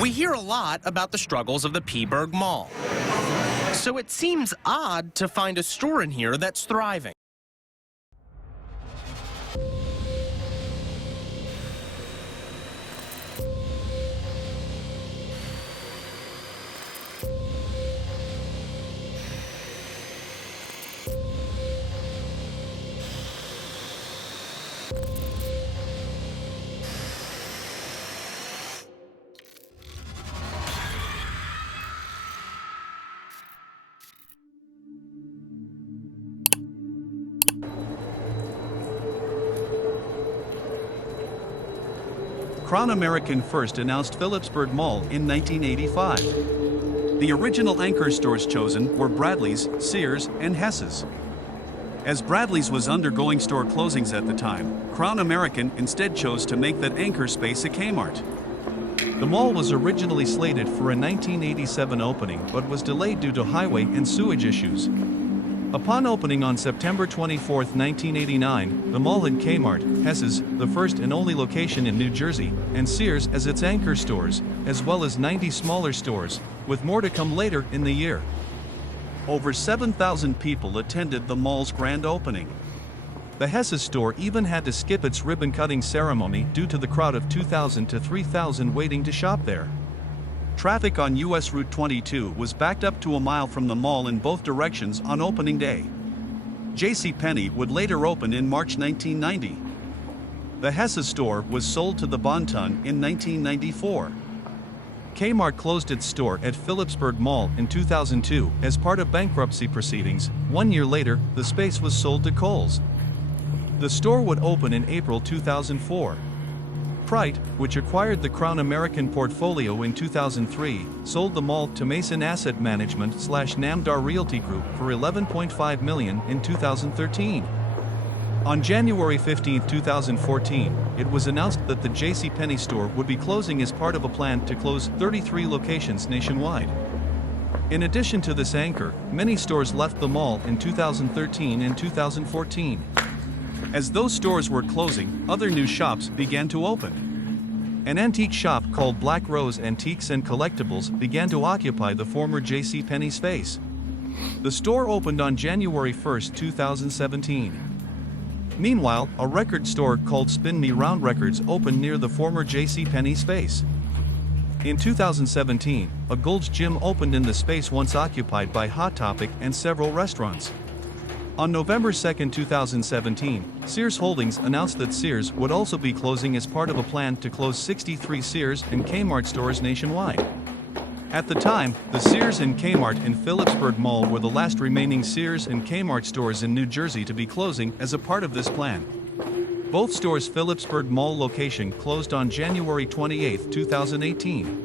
We hear a lot about the struggles of the Peaburg Mall. So it seems odd to find a store in here that's thriving. Crown American first announced Phillipsburg Mall in 1985. The original anchor stores chosen were Bradlees, Sears, and Hess's. As Bradlees was undergoing store closings at the time, Crown American instead chose to make that anchor space a Kmart. The mall was originally slated for a 1987 opening but was delayed due to highway and sewage issues. Upon opening on September 24, 1989, the mall had Kmart, Hess's, the first and only location in New Jersey, and Sears as its anchor stores, as well as 90 smaller stores, with more to come later in the year. Over 7,000 people attended the mall's grand opening. The Hess's store even had to skip its ribbon-cutting ceremony due to the crowd of 2,000 to 3,000 waiting to shop there. Traffic on US Route 22 was backed up to a mile from the mall in both directions on opening day. JCPenney would later open in March 1990. The Hess's store was sold to the Bon-Ton in 1994. Kmart closed its store at Phillipsburg Mall in 2002 as part of bankruptcy proceedings. 1 year later, the space was sold to Kohl's. The store would open in April 2004. Prite, which acquired the Crown American portfolio in 2003, sold the mall to Mason Asset Management/Namdar Realty Group for $11.5 million in 2013. On January 15, 2014, it was announced that the JCPenney store would be closing as part of a plan to close 33 locations nationwide. In addition to this anchor, many stores left the mall in 2013 and 2014. As those stores were closing, other new shops began to open. An antique shop called Black Rose Antiques and Collectibles began to occupy the former JCPenney space. The store opened on January 1, 2017. Meanwhile, a record store called Spin Me Round Records opened near the former JCPenney space. In 2017, a Gold's Gym opened in the space once occupied by Hot Topic and several restaurants. On November 2, 2017, Sears Holdings announced that Sears would also be closing as part of a plan to close 63 Sears and Kmart stores nationwide. At the time, the Sears and Kmart in Phillipsburg Mall were the last remaining Sears and Kmart stores in New Jersey to be closing as a part of this plan. Both stores' Phillipsburg Mall location closed on January 28, 2018.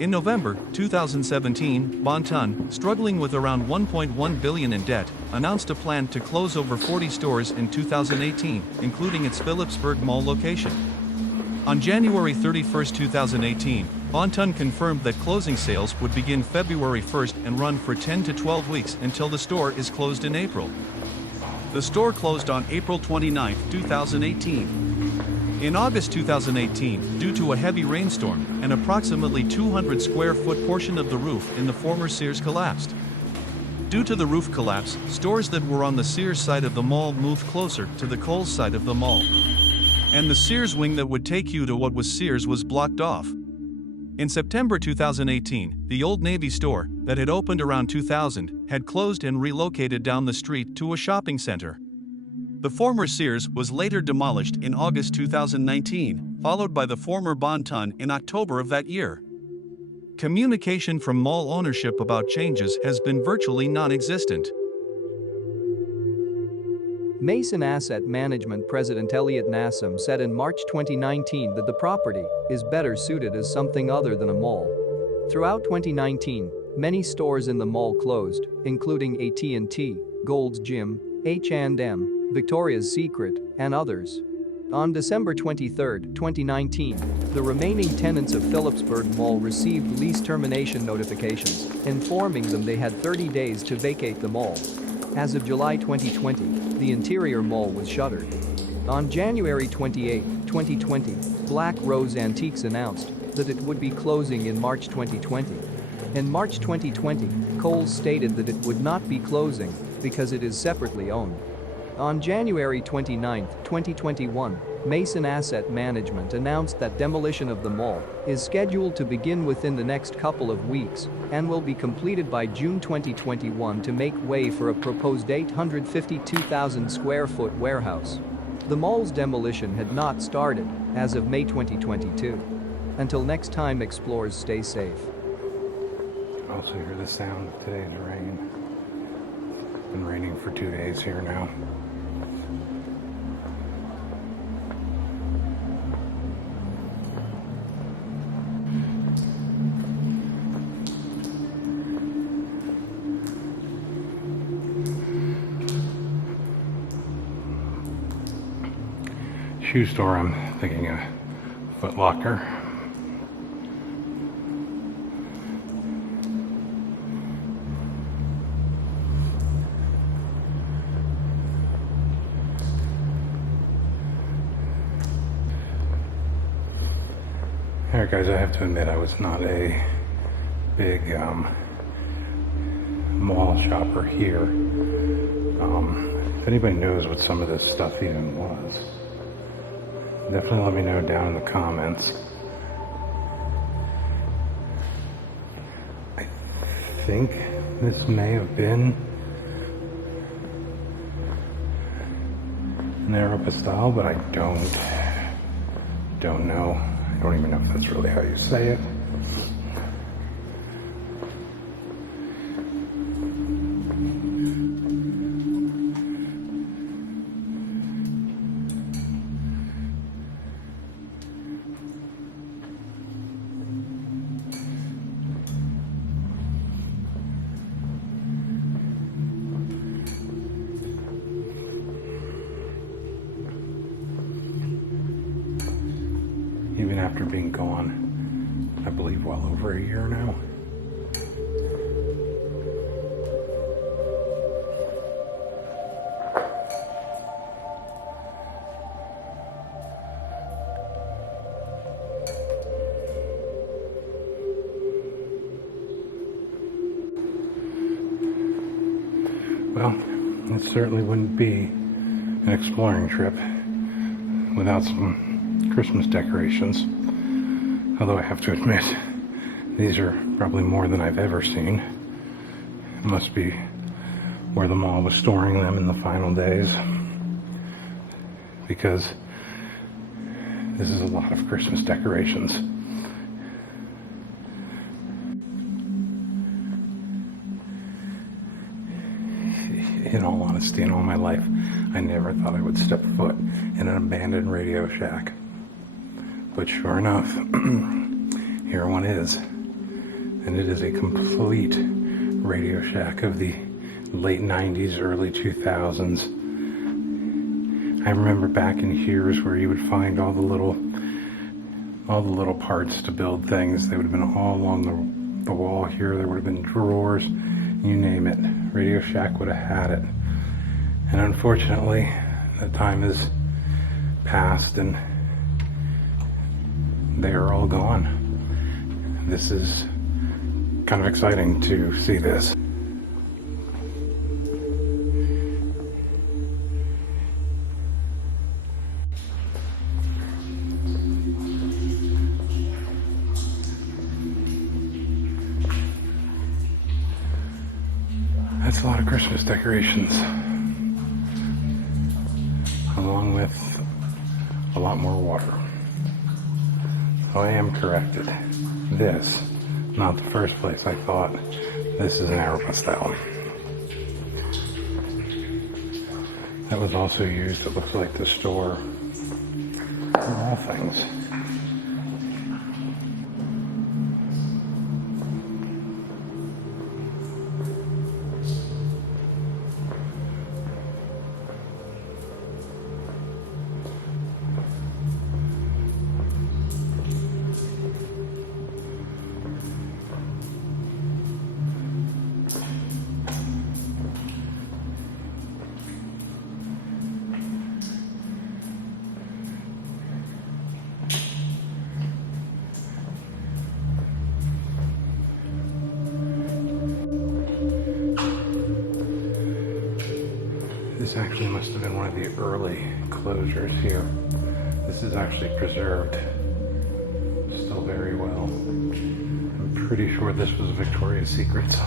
In November 2017, Bon-Ton, struggling with around $1.1 billion in debt, announced a plan to close over 40 stores in 2018, including its Phillipsburg Mall location. On January 31, 2018, Bon-Ton confirmed that closing sales would begin February 1 and run for 10 to 12 weeks until the store is closed in April. The store closed on April 29, 2018. In August 2018, due to a heavy rainstorm, an approximately 200 square foot portion of the roof in the former Sears collapsed. Due to the roof collapse, stores that were on the Sears side of the mall moved closer to the Kohl's side of the mall. And the Sears wing that would take you to what was Sears was blocked off. In September 2018, the Old Navy store, that had opened around 2000, had closed and relocated down the street to a shopping center. The former Sears was later demolished in August 2019, followed by the former Bon-Ton in October of that year. Communication from mall ownership about changes has been virtually non-existent. Mason Asset Management President Elliot Nassam said in March 2019 that the property is better suited as something other than a mall. Throughout 2019, many stores in the mall closed, including AT&T, Gold's Gym, H&M, Victoria's Secret, and others. On December 23, 2019, the remaining tenants of Phillipsburg Mall received lease termination notifications, informing them they had 30 days to vacate the mall. As of July 2020, the interior mall was shuttered. On January 28, 2020, Black Rose Antiques announced, that it would be closing in March 2020. In March 2020, Kohl's stated that it would not be closing because it is separately owned. On January 29, 2021, Mason Asset Management announced that demolition of the mall is scheduled to begin within the next couple of weeks and will be completed by June 2021 to make way for a proposed 852,000 square foot warehouse. The mall's demolition had not started as of May 2022. Until next time, explorers, stay safe. Also hear the sound of today's rain. It's been raining for 2 days here now. Shoe store, I'm thinking a Foot Locker. Alright guys, I have to admit I was not a big mall shopper here. If anybody knows what some of this stuff even was, definitely let me know down in the comments. I think this may have been an Aruba style, but I don't know. I don't even know if that's really how you say it. Even after being gone, I believe, well over a year now. Well, it certainly wouldn't be an exploring trip without some Christmas decorations, although I have to admit these are probably more than I've ever seen. It must be where the mall was storing them in the final days, because this is a lot of Christmas decorations. In all honesty, in all my life, I never thought I would step foot in an abandoned Radio Shack. But sure enough, here one is. And it is a complete Radio Shack of the late 90s, early 2000s. I remember back in here's where you would find all the little parts to build things. They would have been all along the wall here. There would have been drawers, you name it. Radio Shack would have had it. And unfortunately, the time has passed and they are all gone. This is kind of exciting to see this. That's a lot of Christmas decorations, along with a lot more water. So I am corrected. This, not the first place I thought, this is an Aruba style. That was also used, it looks like, to store all things. This actually must have been one of the early closures here. This is actually preserved still very well. I'm pretty sure this was Victoria's Secrets.